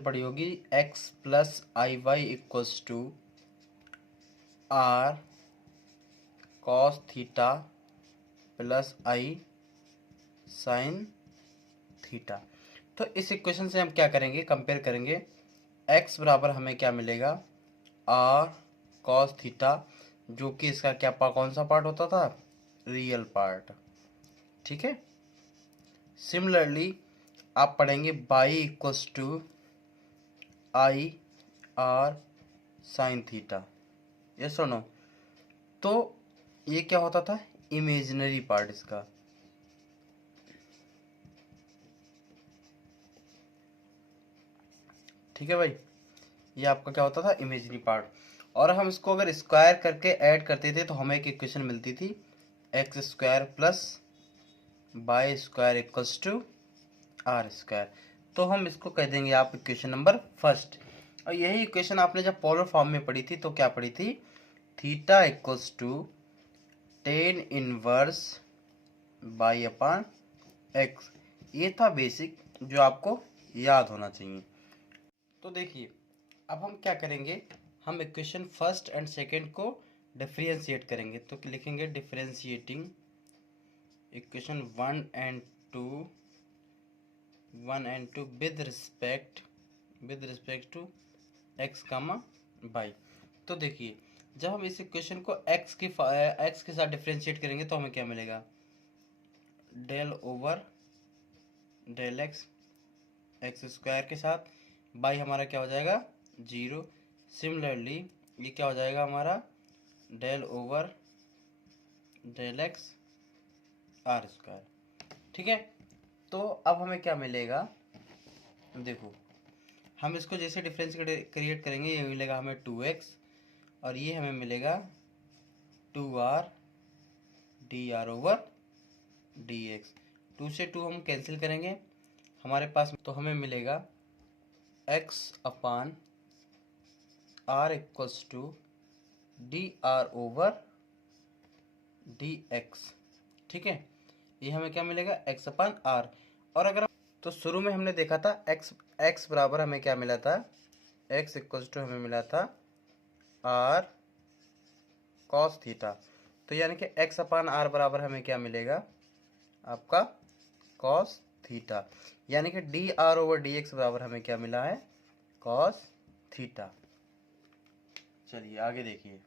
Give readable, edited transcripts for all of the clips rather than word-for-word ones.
Equation पड़ी होगी x plus i y equals to r cos theta plus i sine theta. तो इस equation से हम क्या करेंगे, कंपेयर करेंगे। एक्स बराबर हमें क्या मिलेगा, आर कॉस थीटा, जो कि इसका क्या कौन सा पार्ट होता था, रियल पार्ट। ठीक है। सिमिलरली आप पढ़ेंगे y equals to i r sine theta. ये सुनो, तो ये क्या होता था, इमेजिनरी पार्ट इसका। ठीक है भाई, ये आपका क्या होता था, इमेजिनरी पार्ट। और हम इसको अगर स्क्वायर करके ऐड करते थे तो हमें एक इक्वेशन मिलती थी, x square plus y square equals to r square. तो हम इसको कह देंगे आप इक्वेशन नंबर फर्स्ट। और यही इक्वेशन आपने जब पोलर फॉर्म में पढ़ी थी तो क्या पढ़ी थी, theta equals to tan inverse y upon x. ये था बेसिक जो आपको याद होना चाहिए। तो देखिए अब हम क्या करेंगे, हम इक्वेशन फर्स्ट एंड सेकंड को डिफरेंशिएट करेंगे। तो लिखेंगे differentiating equation one and two with respect to x comma y. तो देखिए जब हम इस इक्वेशन को एक्स के साथ डिफरेंशिएट करेंगे तो हमें क्या मिलेगा, del over del x, x square के साथ बाई हमारा क्या हो जाएगा, जीरो। सिमिलरली ये क्या हो जाएगा हमारा, del over del x r square. ठीक है। तो अब हमें क्या मिलेगा, देखो हम इसको जैसे डिफरेंस क्रिएट करेंगे, ये मिलेगा हमें 2x और ये हमें मिलेगा 2r d r over d x. 2 से 2 हम कैंसिल करेंगे हमारे पास, तो हमें मिलेगा x upon r equals to d r over d x. ठीक है, ये हमें क्या मिलेगा, x अपान r। और अगर तो शुरू में हमने देखा था x बराबर हमें क्या मिला था, x इक्वल्स टू हमें मिला था r कॉस थीटा। तो यानी कि x अपान r बराबर हमें क्या मिलेगा, आपका कॉस थीटा। यानी कि D r over d x बराबर हमें क्या मिला है, कॉस थीटा। चलिए आगे देखिए।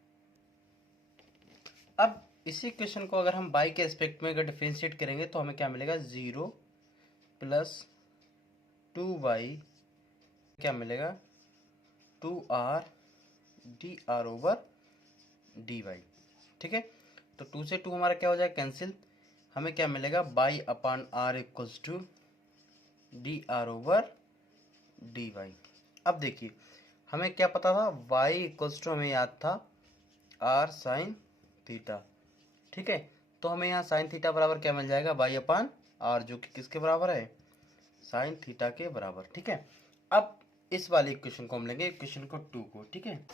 अब इसी क्वेश्चन को अगर हम बाई के एस्पेक्ट में अगर डिफरेंशिएट करेंगे तो हमें क्या मिलेगा, 0 प्लस 2y क्या मिलेगा, 2r d r over d y. ठीक है, तो 2 से 2 हमारा क्या हो जाएगा, कैंसिल। हमें क्या मिलेगा, y upon r equals to d r over d y. अब देखिए हमें क्या पता था, y इक्वल्स टू हमें याद था r साइन थीटा। ठीक है, तो हमें यहाँ साइन थीटा बराबर क्या मिल जाएगा, y अपान r, जो कि किसके बराबर है, साइन थीटा के बराबर। ठीक है, अब इस वाले इक्वेशन को हम लेंगे, इक्वेशन को 2 को। ठीक है,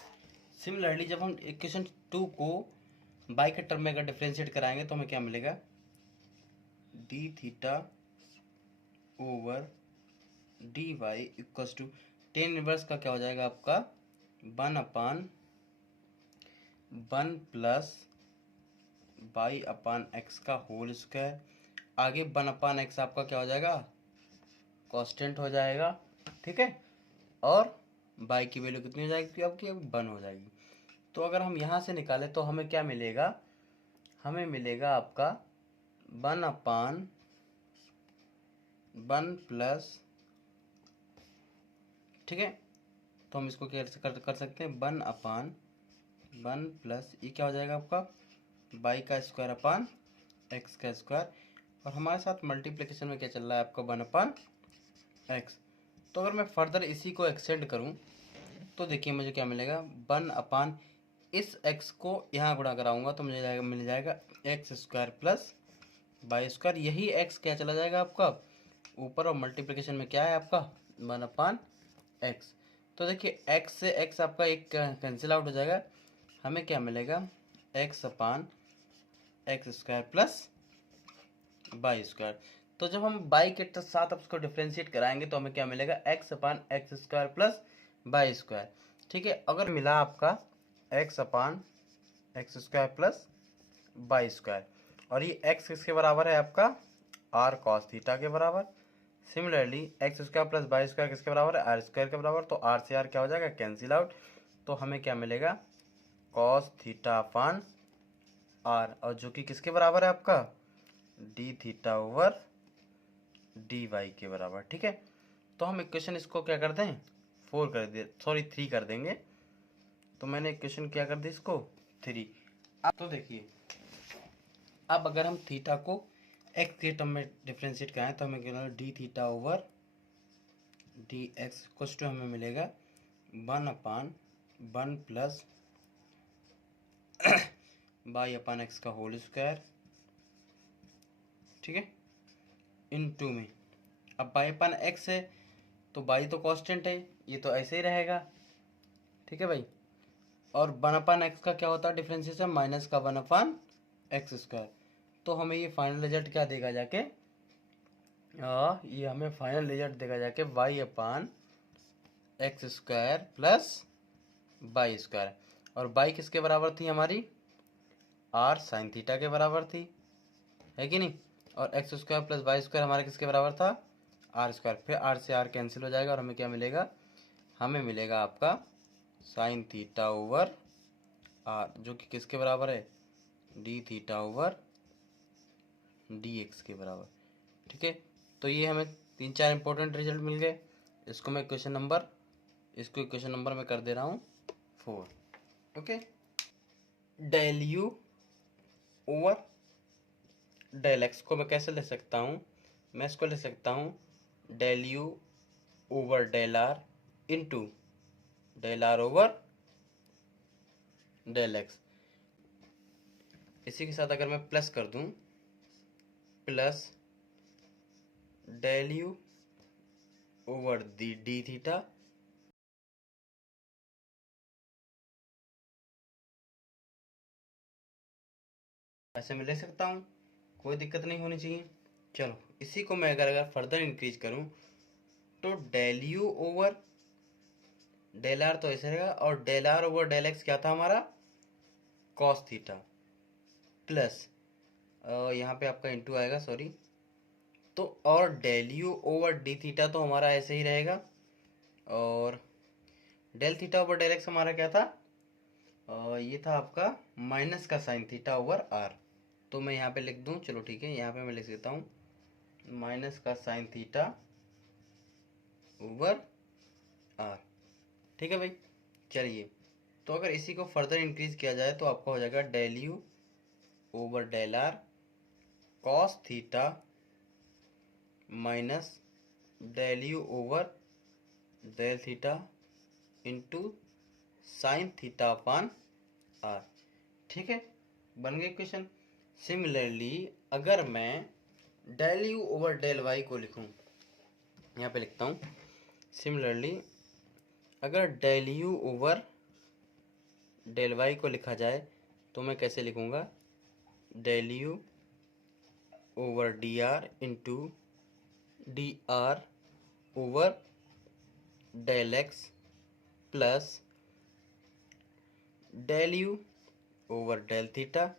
सिमिलरली जब हम इक्वेशन 2 को बाई के टर्म में अगर डिफरेंशिएट कराएंगे तो हमें क्या मिलेगा, d theta over d y equals to tan inverse का क्या हो जाएगा आपका, 1 upon 1 plus y upon x का होल स्क्वायर। आगे 1 अपान एक्स आपका क्या हो जाएगा, कांस्टेंट हो जाएगा। ठीक है, और बाई की वैल्यू कितनी हो जाएगी आपकी, 1 हो जाएगी। तो अगर हम यहाँ से निकालें तो हमें क्या मिलेगा, हमें मिलेगा आपका 1 अपान 1 प्लस, ठीक है, तो हम इसको कैसे कर सकते हैं, 1 अपान 1 प्लस ये क्या हो जाएगा आपका, बाई का स्क्वायर अपान एक्स का स्क्वायर। और हमारे साथ मल्टीप्लिकेशन में क्या चल रहा है आपका, 1 अपान एक्स। तो अगर मैं फर्दर इसी को एक्सटेंड करूं तो देखिए मुझे क्या मिलेगा, 1 अपान इस x को यहाँ गुणा कराऊंगा तो मुझे मिल जाएगा x square plus y square. यही x क्या चला जाएगा आपका ऊपर, और मल्टीप्लिकेशन में क्या है आपका 1 अपान एक्स। तो देखिए x से x आपका एक कैंसिल आउट हो जाएगा, हमें क्या मिलेगा, x अपान x square plus y square. तो जब हम बाई के साथ अब उसको डिफ्रेंशिएट कराएंगे तो हमें क्या मिलेगा, एक्स अपान x square plus y square. ठीक है, अगर मिला आपका एक्स अपान x square plus y square, और ये एक्स किसके बराबर है आपका, आर कॉस थीटा के बराबर। Similarly x square plus y square किसके बराबर है, आर स्क्वायर के बराबर। तो आर से आर क्या हो जाएगा, कैंसिल आउट। तो हमें क्या मिलेगा, कॉस थीटा अपान आर, और जो कि किसके बराबर है आपका, d theta over d y के बराबर। ठीक है, तो हम इक्वेशन इसको क्या कर दें, 4 कर दे, सॉरी 3 कर देंगे। तो मैंने इक्वेशन क्या कर दी इसको 3। अब तो देखिए, अब अगर हम थीटा को एक्स के टर्म में डिफ्रेंशिएट कराएं तो हमें क्या, D theta over d x कुछ टू हमें मिलेगा 1/1 प्लस बाई अपान एक्स का होल स्क्वायर। ठीक है, इन टू में अब बाई अपान एक्स है तो बाई तो कांस्टेंट है, ये तो ऐसे ही रहेगा। ठीक है भाई, और 1/x का क्या होता है डिफ्रेंशिएशन, माइनस का 1/x स्क्वायर। तो हमें ये फाइनल रिजल्ट क्या देगा जाके, ये हमें फाइनल रिजल्ट देगा जाके y अपान x square plus y square. और बाई किसके बराबर थी हमारी, r साइन थीटा के बराबर थी, है कि नहीं। और x square plus y square हमारे किसके बराबर था, आर स्क्वायर। फिर आर से आर कैंसिल हो जाएगा और हमें क्या मिलेगा, हमें मिलेगा आपका साइन थीटा ओवर आर, जो कि किसके बराबर है, D theta over d x के बराबर। ठीक है, तो ये हमें 3-4 इंपॉर्टेंट रिजल्ट मिल गए। इसको मैं क्वेश्चन नंबर में कर दे रहा हूँ 4। Okay, del you over del x को मैं कैसे ले सकता हूँ, मैं इसको ले सकता हूँ del you over del are into del are over del x. इसी के साथ अगर मैं प्लस कर दूं, plus del you over d d theta ऐसे मैं ले सकता हूँ, कोई दिक्कत नहीं होनी चाहिए। चलो, इसी को मैं अगर फर्दर इंक्रीज करूँ तो del you over del r तो ऐसे रहेगा, और del are over del x क्या था हमारा, कॉस थीटा, प्लस यहाँ पे आपका इंटू आएगा, सॉरी। तो और del you over D theta तो हमारा ऐसे ही रहेगा, और del theta over del x हमारा क्या था, ये था आपका माइनस का साइन थीटा ओवर आर। तो मैं यहाँ पे लिख दूँ, चलो ठीक है, यहाँ पे मैं लिख देता हूँ माइनस का साइन थीटा ओवर आर। ठीक है भाई, चलिए, तो अगर इसी को फर्दर इंक्रीज किया जाए तो आपका हो जाएगा del you over del r cos theta minus del you over del theta into sine theta upon r. ठीक है, बन गए इक्वेशन। सिमिलरली अगर मैं del you over del y को लिखूं, यहाँ पे लिखता हूँ, सिमिलरली अगर del you over del y को लिखा जाए तो मैं कैसे लिखूंगा, del you over D r into d r over del x plus del you over del theta,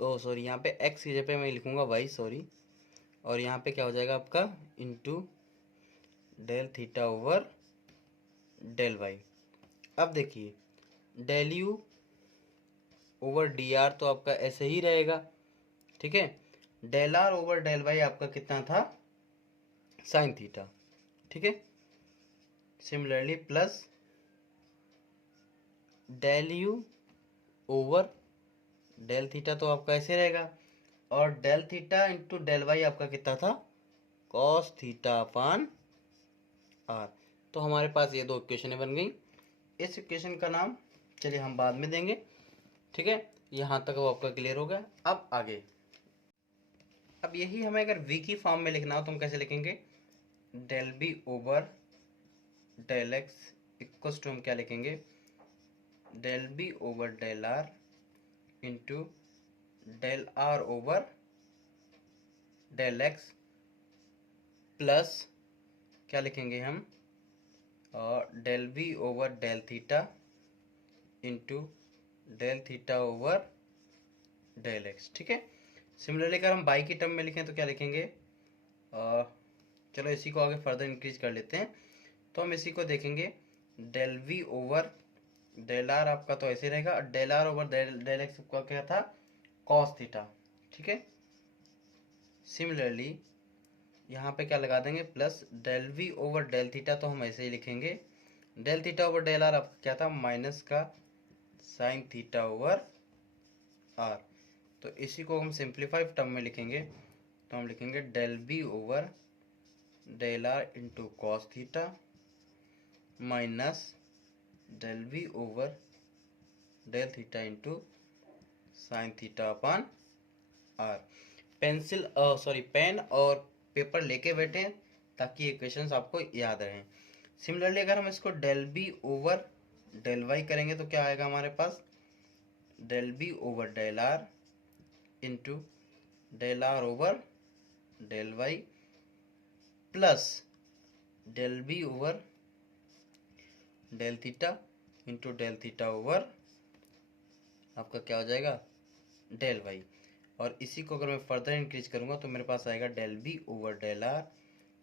O sorry यहाँ पे एक्स की जगह मैं लिखूंगा वाई, सॉरी। और यहाँ पे क्या हो जाएगा आपका, into del theta over del y. अब देखिए, del you over D r तो आपका ऐसे ही रहेगा। ठीक है, del are over del y आपका कितना था, साइन थीटा। ठीक है, similarly plus del you over del theta तो आपका ऐसे रहेगा, और del theta into del y आपका कितना था, कॉस थीटा अपान आर। तो हमारे पास ये 2 इक्वेशनें बन गई। इस इक्वेशन का नाम चलिए हम बाद में देंगे। ठीक है, यहाँ तक वो आपका क्लियर हो गया। अब आगे, अब यही हमें अगर v की फॉर्म में लिखना हो तो हम कैसे लिखेंगे, del B over del x equals to हम क्या लिखेंगे, del B over del are into del are over del x plus क्या लिखेंगे हम, और del we over del theta into del theta over del x. ठीक है। सिमिलरली अगर हम बाई की टर्म में लिखें तो क्या लिखेंगे, चलो इसी को आगे फर्दर इंक्रीज कर लेते हैं। तो हम इसी को देखेंगे, del we over del r आपका तो ऐसे रहेगा, del are over del x का क्या था, कॉस थीटा। ठीक है। सिमिलरली यहाँ पे क्या लगा देंगे, plus del we over del theta तो हम ऐसे ही लिखेंगे, del theta over del r आपका क्या था, माइनस का साइन थीटा ओवर आर। तो इसी को हम सिंप्लीफाइड टर्म में लिखेंगे, तो हम लिखेंगे del B over del are into cos theta minus del we over del theta into sine theta upon r. Pen और पेपर लेके बैठे ताकि इक्वेशंस आपको याद रहें। सिमिलरली अगर हम इसको del B over del Y करेंगे तो क्या आएगा हमारे पास, del B over del are into del are over del Y plus del B over del theta into del theta over आपका क्या हो जाएगा, डेल वाई। और इसी को अगर मैं फर्दर इंक्रीज करूंगा तो मेरे पास आएगा del B over del are,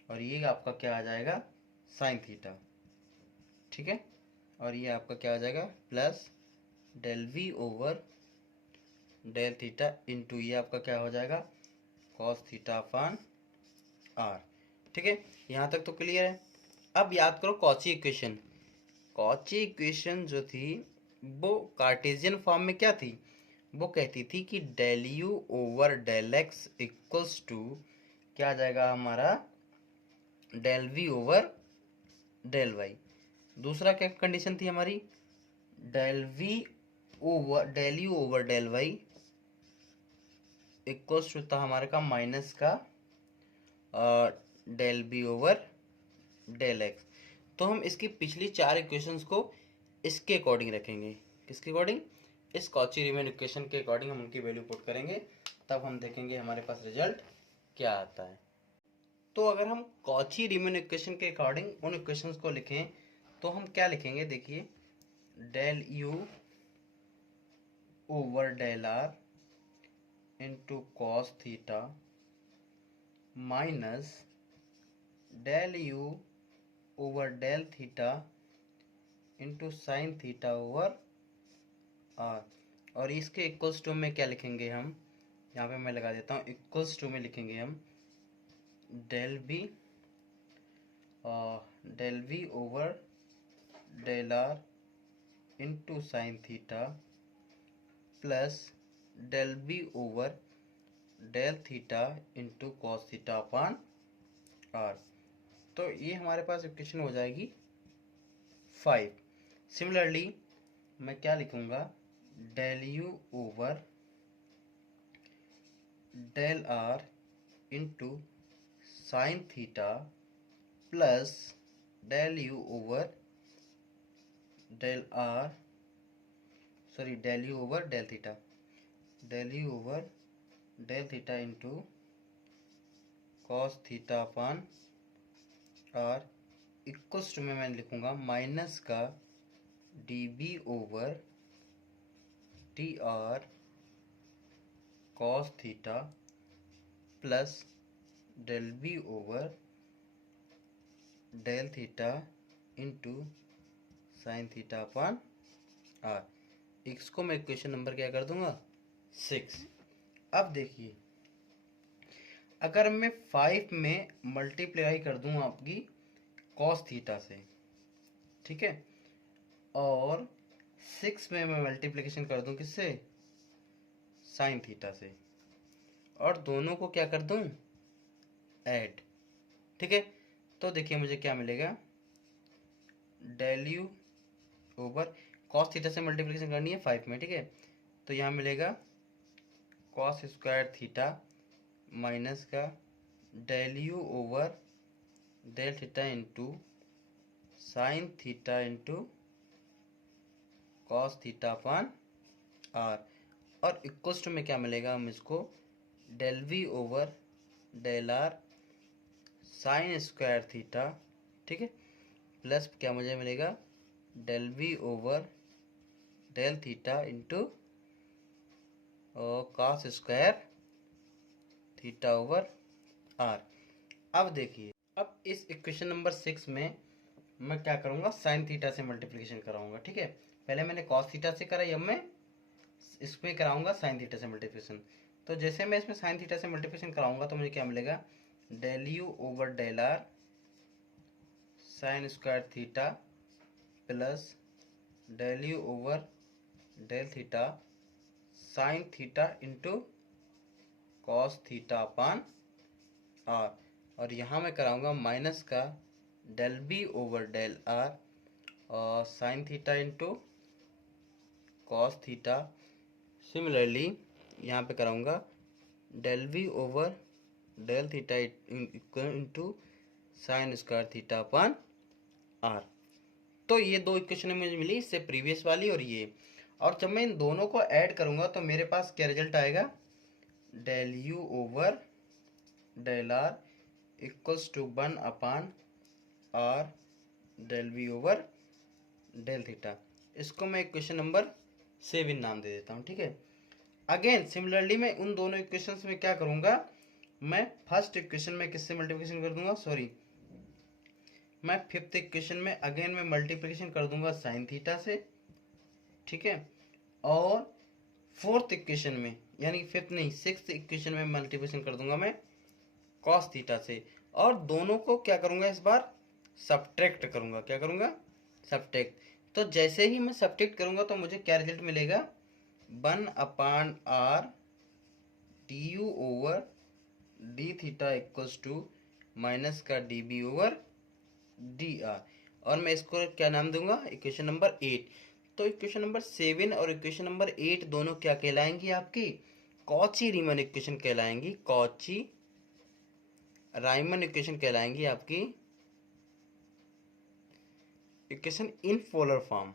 और ये आपका क्या आ जाएगा, साइन थीटा। ठीक है। और ये आपका क्या आ जाएगा, plus del we over del theta into ये आपका क्या हो जाएगा, कॉस थीटा अपॉन आर। ठीक है। यहाँ तक तो क्लियर है। अब याद करो कॉची इक्वेशन। कॉची इक्वेशन जो थी वो कार्टेशियन फॉर्म में क्या थी, वो कहती थी कि del you over del x equals to क्या आ जाएगा हमारा, del we over del y. दूसरा क्या कंडीशन थी हमारी, del we over del you over del y equals to था हमारे का माइनस का del B over del x. तो हम इसकी पिछली चार इक्वेशंस को इसके अकॉर्डिंग रखेंगे, किसके अकॉर्डिंग, इस कॉची रीमैन इक्वेशन के अकॉर्डिंग हम उनकी वैल्यू पुट करेंगे, तब हम देखेंगे हमारे पास रिजल्ट क्या आता है। तो अगर हम कॉची रीमैन इक्वेशन के अकॉर्डिंग उन इक्वेशंस को लिखें तो हम क्या लिखेंगे, देखिए del you over del are into cos theta minus del you over del theta into sine theta over r. और इसके इक्वल्स टू में क्या लिखेंगे हम, यहाँ पे मैं लगा देता हूँ, इक्वल्स टू में लिखेंगे हम del B over del are into sine theta plus del B over del theta into cos theta upon r. तो ये हमारे पास इक्वेशन हो जाएगी 5। सिमिलरली मैं क्या लिखूंगा, del you over del are into sine theta plus del you over del r del you over del theta, del you over del theta into cos theta upon r equals to में मैं लिखूंगा minus का D B over t r cos theta plus del B over del theta into sine theta upon r. इसको मैं equation number क्या कर दूंगा, 6। अब देखिए अगर मैं 5 में मल्टीप्लाई कर दूं आपकी कॉस थीटा से, ठीक है, और 6 में मैं मल्टीप्लिकेशन कर दूं किससे, साइन थीटा से, और दोनों को क्या कर दूं, ऐड। ठीक है। तो देखिए मुझे क्या मिलेगा, del you over cos theta से मल्टीप्लिकेशन करनी है 5 में, ठीक है, तो यहाँ मिलेगा कॉस स्क्वायर थीटा माइनस का del you over del theta into sine theta into cos theta upon r. और इक्वल्स टू में क्या मिलेगा, हम इसको del we over del are sine square theta, ठीक है, प्लस क्या मुझे मिलेगा, del we over del theta into cos square theta over are. अब देखिए, अब इस इक्वेशन नंबर 6 में मैं क्या करूँगा, साइन थीटा से मल्टीप्लिकेशन कराऊंगा, ठीक है। पहले मैंने कॉस थीटा से करा, अब मैं इसमें कराऊंगा साइन थीटा से मल्टीप्लिकेशन। तो जैसे मैं इसमें साइन थीटा से मल्टीप्लिकेशन कराऊंगा तो मुझे क्या मिलेगा, del you over del are sine square theta plus del you over del theta sine theta into cos theta upon R, और यहाँ मैं कराऊंगा माइनस का del B over del are और sine theta into cos theta. Similarly यहाँ पे कराऊंगा del we over del theta into sine square theta upon R. तो ये दो इक्वेशन मुझे मिली, इससे प्रीवियस वाली और ये। और जब मैं इन दोनों को ऐड करूंगा तो मेरे पास क्या रिजल्ट आएगा, del you over del r equals to 1 upon r del we over del theta. इसको मैं इक्वेशन नंबर 7 नाम दे देता हूँ, ठीक है। अगेन सिमिलरली मैं उन दोनों इक्वेशंस में क्या करूँगा, मैं फर्स्ट इक्वेशन में किससे मल्टीप्लिकेशन कर दूंगा, सॉरी, मैं फिफ्थ इक्वेशन में अगेन मैं मल्टीप्लिकेशन कर दूंगा साइन थीटा से, ठीक है। और फोर्थ इक्वेशन में, यानी फिफ्थ नहीं सिक्स्थ इक्वेशन में मल्टीप्लिकेशन कर दूंगा मैं कॉस थीटा से। और दोनों को क्या करूंगा, इस बार सब्ट्रैक्ट करूंगा। क्या करूंगा, सब्ट्रैक्ट। तो जैसे ही मैं सब्ट्रैक्ट करूंगा तो मुझे क्या रिजल्ट मिलेगा, 1 upon R D U over D theta equals to minus का D B over D R. और मैं इसको क्या नाम दूंगा, इक्वेशन नंबर 8। तो इक्वेशन नंबर 7 और इक्वेशन नंबर 8 दोनों क्या कहलाएंगी, आपकी कॉची रीमन इक्वेशन कहलाएंगी, कॉची राइमन इक्वेशन कहलाएंगी आपकी इक्वेशन इन पोलर फॉर्म।